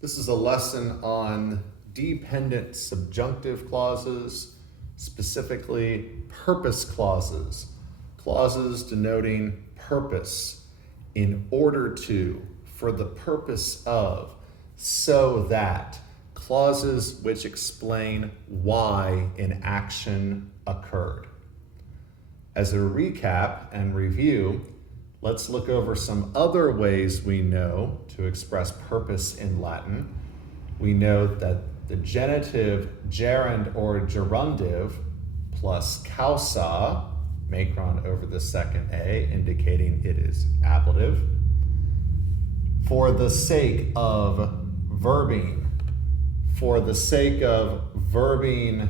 This is a lesson on dependent subjunctive clauses, specifically purpose clauses, clauses denoting purpose, in order to, for the purpose of, so that, clauses which explain why an action occurred. As a recap and review, let's look over some other ways we know to express purpose in Latin. We know that the genitive gerund or gerundive plus causa, macron over the second A, indicating it is ablative. For the sake of verbing, for the sake of verbing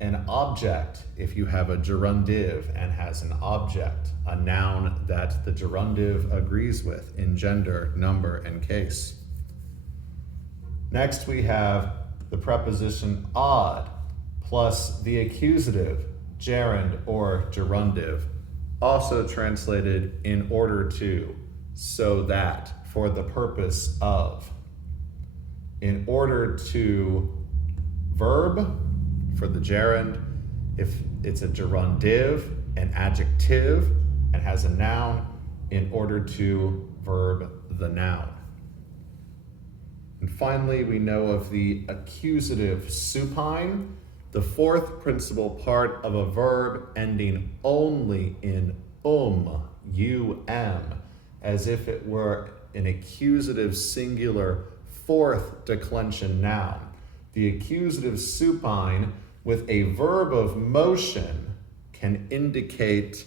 an object, if you have a gerundive and has an object, a noun that the gerundive agrees with in gender, number, and case. Next we have the preposition odd plus the accusative, gerund or gerundive, also translated in order to, so that, for the purpose of. In order to verb, for the gerund, if it's a gerundive, an adjective, and has a noun, in order to verb the noun. And finally, we know of the accusative supine, the fourth principal part of a verb ending only in um, as if it were an accusative singular fourth declension noun. The accusative supine with a verb of motion can indicate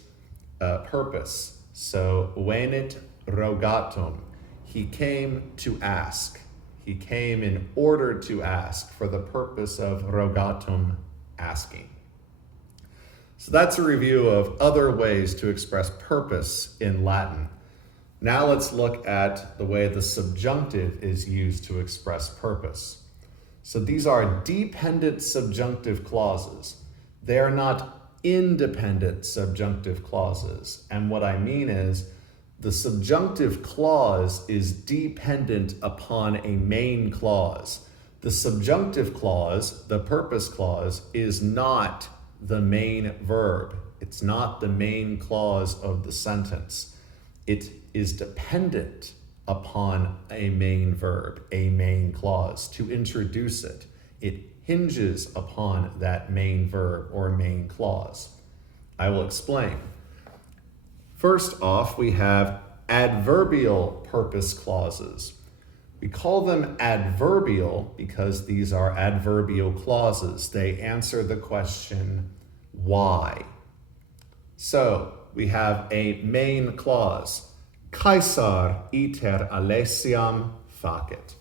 purpose. So, venit rogatum, he came to ask. He came in order to ask, for the purpose of rogatum, asking. So that's a review of other ways to express purpose in Latin. Now let's look at the way the subjunctive is used to express purpose. So these are dependent subjunctive clauses. They are not independent subjunctive clauses. And what I mean is, the subjunctive clause is dependent upon a main clause. The subjunctive clause, the purpose clause, is not the main verb. It's not the main clause of the sentence. It is dependent upon a main verb, a main clause, to introduce it. It hinges upon that main verb or main clause. I will explain. First off, we have adverbial purpose clauses. We call them adverbial because these are adverbial clauses. They answer the question, why? So we have a main clause. Caesar iter alesiam facit.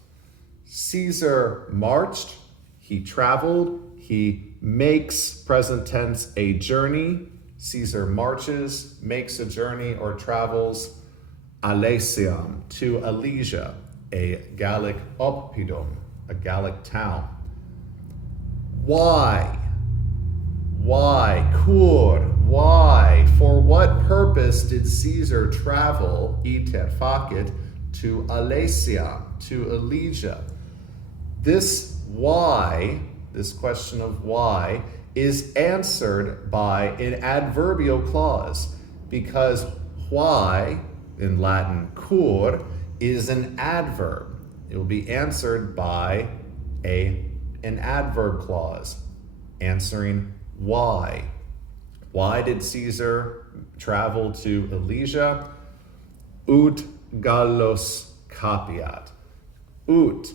Caesar marched, he traveled, he makes, present tense, a journey. Caesar marches, makes a journey or travels, alesiam, to Alesia, a Gallic oppidum, a Gallic town. Why? Why? Cur? Why? For what purpose did Caesar travel, iter facit, to Alesia, to Alesia? This why, this question of why, is answered by an adverbial clause, because why, in Latin cur, is an adverb. It will be answered by an adverb clause, answering why. Why did Caesar travel to Alesia? Ut Gallos capiat. Ut,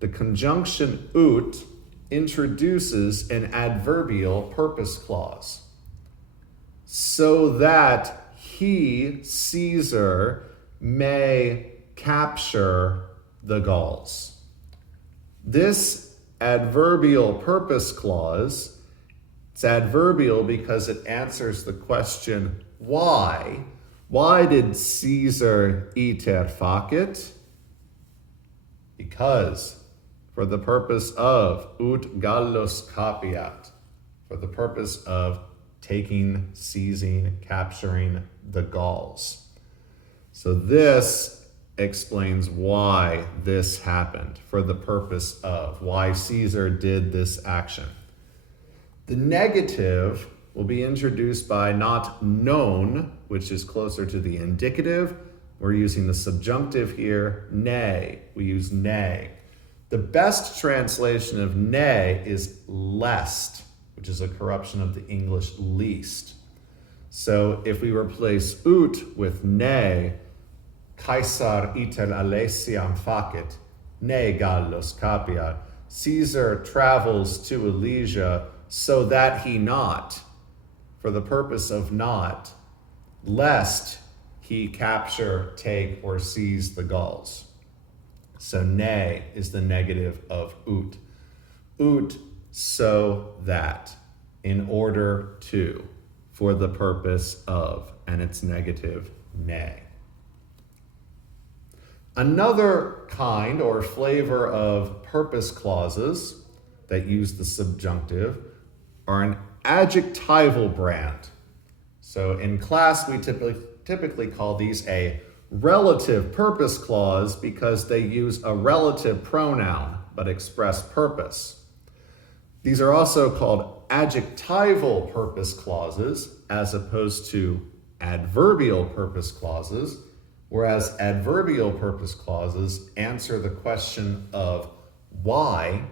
the conjunction ut, introduces an adverbial purpose clause. So that he, Caesar, may capture the Gauls. This adverbial purpose clause, it's adverbial because it answers the question, why? Why did Caesar iter facit? Because, for the purpose of, ut Gallos capiat, for the purpose of taking, seizing, capturing the Gauls. So this explains why this happened for the purpose of, why Caesar did this action. The negative will be introduced by not non, which is closer to the indicative. We're using the subjunctive here, ne. We use ne. The best translation of ne is lest, which is a corruption of the English least. So if we replace ut with ne, Caesar iter alesiam facit, ne Gallus capiat. Caesar travels to Alesia so that he not, for the purpose of not, lest he capture, take, or seize the Gauls. So ne is the negative of ut. Ut, so that, in order to, for the purpose of, and its negative, ne. Another kind or flavor of purpose clauses that use the subjunctive are an adjectival brand. So in class, we typically call these a relative purpose clause because they use a relative pronoun but express purpose. These are also called adjectival purpose clauses as opposed to adverbial purpose clauses, whereas adverbial purpose clauses answer the question of why.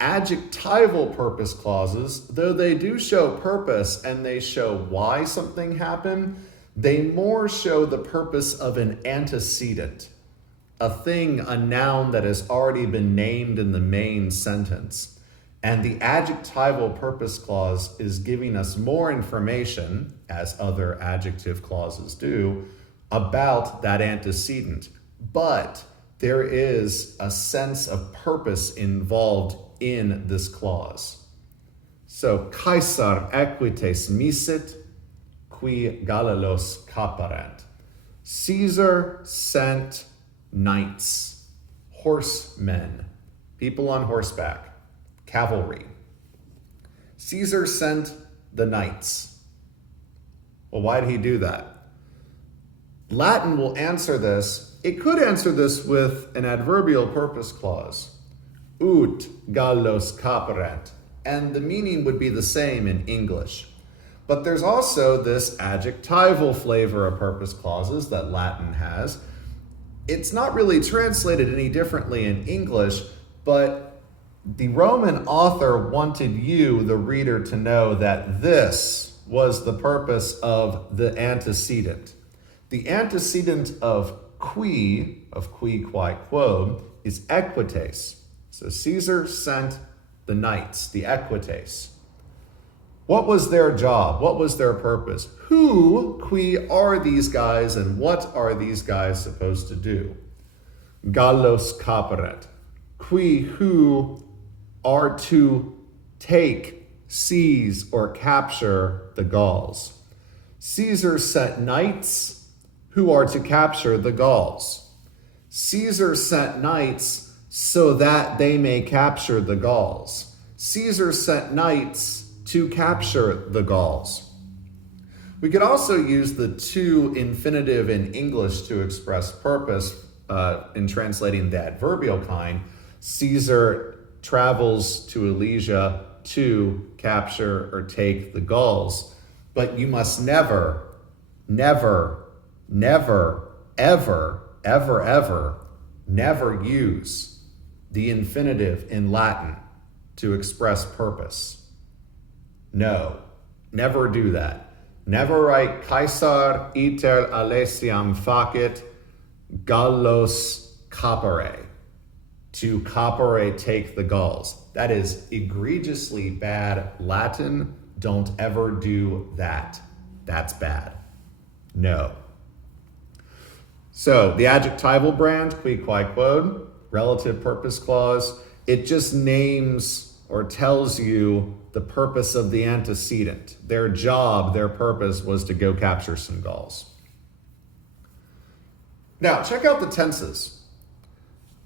Adjectival purpose clauses, though they do show purpose and they show why something happened, they more show the purpose of an antecedent, a thing, a noun that has already been named in the main sentence. And the adjectival purpose clause is giving us more information, as other adjective clauses do, about that antecedent. But there is a sense of purpose involved in this clause. So, Caesar equites misit, qui Gallilos caparent. Caesar sent knights, horsemen, people on horseback, cavalry. Caesar sent the knights. Well, why did he do that? Latin will answer this. It could answer this with an adverbial purpose clause. Ut Gallos caparent. And the meaning would be the same in English. But there's also this adjectival flavor of purpose clauses that Latin has. It's not really translated any differently in English, but the Roman author wanted you, the reader, to know that this was the purpose of the antecedent. The antecedent of qui quae quod, is equites. So Caesar sent the knights, the equites. What was their job? What was their purpose? Qui are these guys, and what are these guys supposed to do? Gallos caparent. Who are to take, seize, or capture the Gauls. Caesar sent knights who are to capture the Gauls. Caesar sent knights so that they may capture the Gauls. Caesar sent knights to capture the Gauls. We could also use the to infinitive in English to express purpose in translating the adverbial kind. Caesar travels to Alesia to capture or take the Gauls. But you must never, ever use the infinitive in Latin to express purpose. No, never do that. Never write Caesar iter alesiam facit Gallos capere. To capere, take the Gauls. That is egregiously bad Latin. Don't ever do that. That's bad. No. So the adjectival brand, qui quae quod, relative purpose clause, it just names or tells you the purpose of the antecedent. Their job, their purpose was to go capture some Gauls. Now, check out the tenses.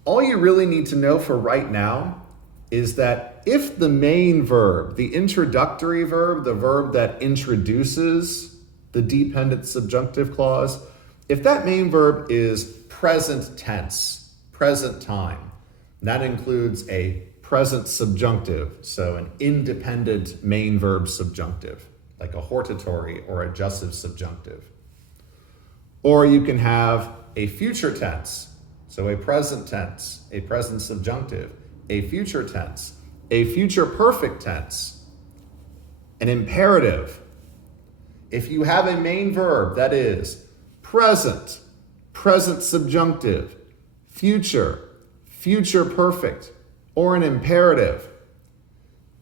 All you really need to know for right now is that if the main verb, the introductory verb, the verb that introduces the dependent subjunctive clause, if that main verb is present tense, present time. And that includes a present subjunctive, so an independent main verb subjunctive, like a hortatory or adjussive subjunctive. Or you can have a future tense, so a present tense, a present subjunctive, a future tense, a future perfect tense, an imperative. If you have a main verb that is present, present subjunctive, future, future perfect, or an imperative,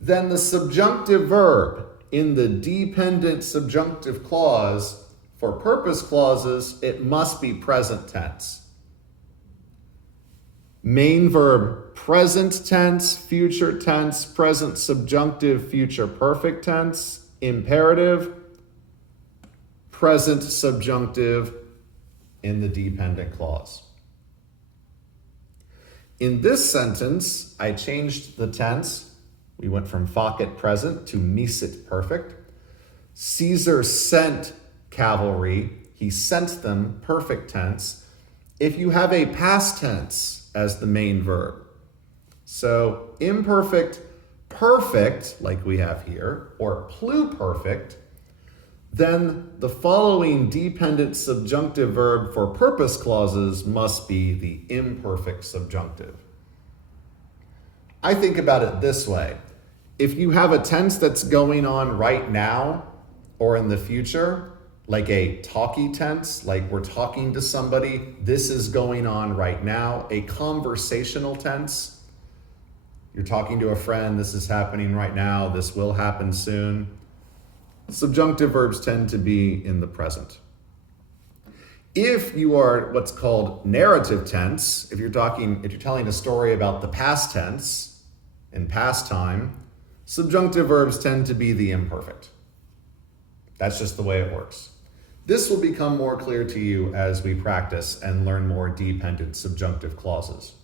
then the subjunctive verb in the dependent subjunctive clause, for purpose clauses, it must be present tense. Main verb, present tense, future tense, present subjunctive, future perfect tense, imperative, present subjunctive in the dependent clause. In this sentence, I changed the tense. We went from facit present to misit perfect. Caesar sent cavalry. He sent them, perfect tense. If you have a past tense as the main verb, so imperfect, perfect, like we have here, or pluperfect, then the following dependent subjunctive verb for purpose clauses must be the imperfect subjunctive. I think about it this way. If you have a tense that's going on right now or in the future, like a talky tense, like we're talking to somebody, this is going on right now. A conversational tense, you're talking to a friend, this is happening right now, this will happen soon. Subjunctive verbs tend to be in the present. If you are what's called narrative tense, if you're telling a story about the past tense in past time, subjunctive verbs tend to be the imperfect. That's just the way it works. This will become more clear to you as we practice and learn more dependent subjunctive clauses.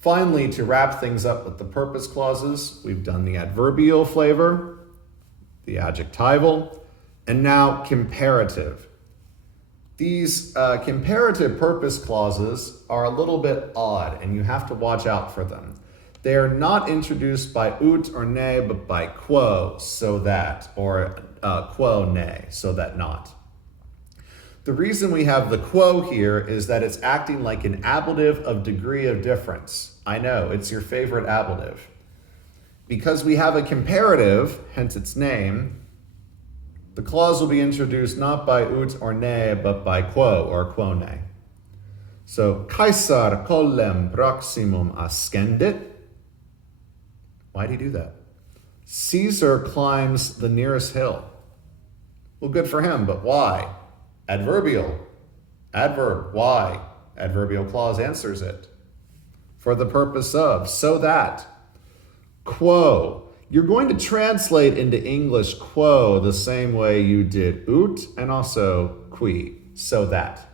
Finally, to wrap things up with the purpose clauses, we've done the adverbial flavor, the adjectival, and now comparative. These comparative purpose clauses are a little bit odd, and you have to watch out for them. They are not introduced by ut or ne, but by quo, so that, or quo ne, so that not. The reason we have the quo here is that it's acting like an ablative of degree of difference. I know, it's your favorite ablative. Because we have a comparative, hence its name, the clause will be introduced not by ut or ne, but by quo or quo ne. So, Caesar collem proximum ascendit. Why did he do that? Caesar climbs the nearest hill. Well, good for him, but why? Adverbial. Adverb, why? Adverbial clause answers it. For the purpose of, so that. Quo. You're going to translate into English quo the same way you did ut and also qui, so that.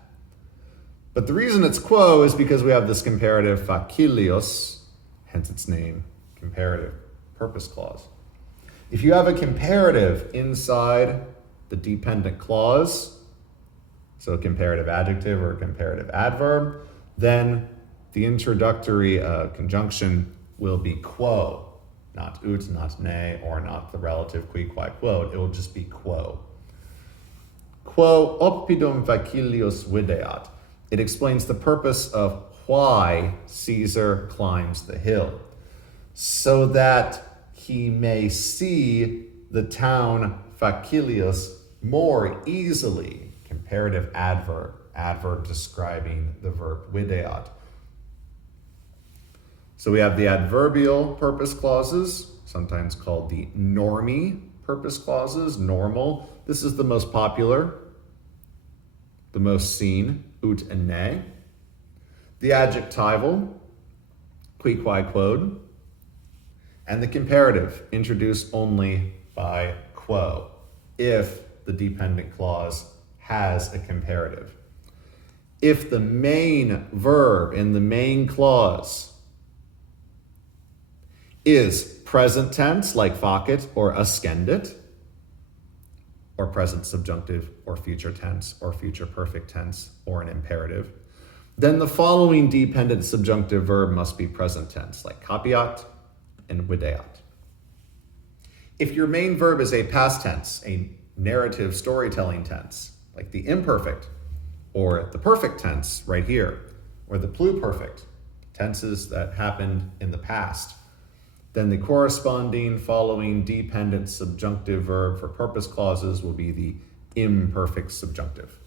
But the reason it's quo is because we have this comparative facilios, hence its name, comparative purpose clause. If you have a comparative inside the dependent clause, so a comparative adjective or a comparative adverb, then the introductory conjunction will be quo. Not ut, not ne, or not the relative qui, qui, quod. It will just be quo. Quo oppidum facilius videat. It explains the purpose of why Caesar climbs the hill. So that he may see the town facilius more easily. Comparative adverb. Adverb describing the verb videat. So we have the adverbial purpose clauses, sometimes called the normy purpose clauses, normal. This is the most popular, the most seen, ut and ne. The adjectival, qui, qui, quod. And the comparative, introduced only by quo, if the dependent clause has a comparative. If the main verb in the main clause is present tense, like facit or ascendit, or present subjunctive, or future tense, or future perfect tense, or an imperative, then the following dependent subjunctive verb must be present tense, like capiat and videat. If your main verb is a past tense, a narrative storytelling tense, like the imperfect, or the perfect tense right here, or the pluperfect, tenses that happened in the past, then the corresponding following dependent subjunctive verb for purpose clauses will be the imperfect subjunctive.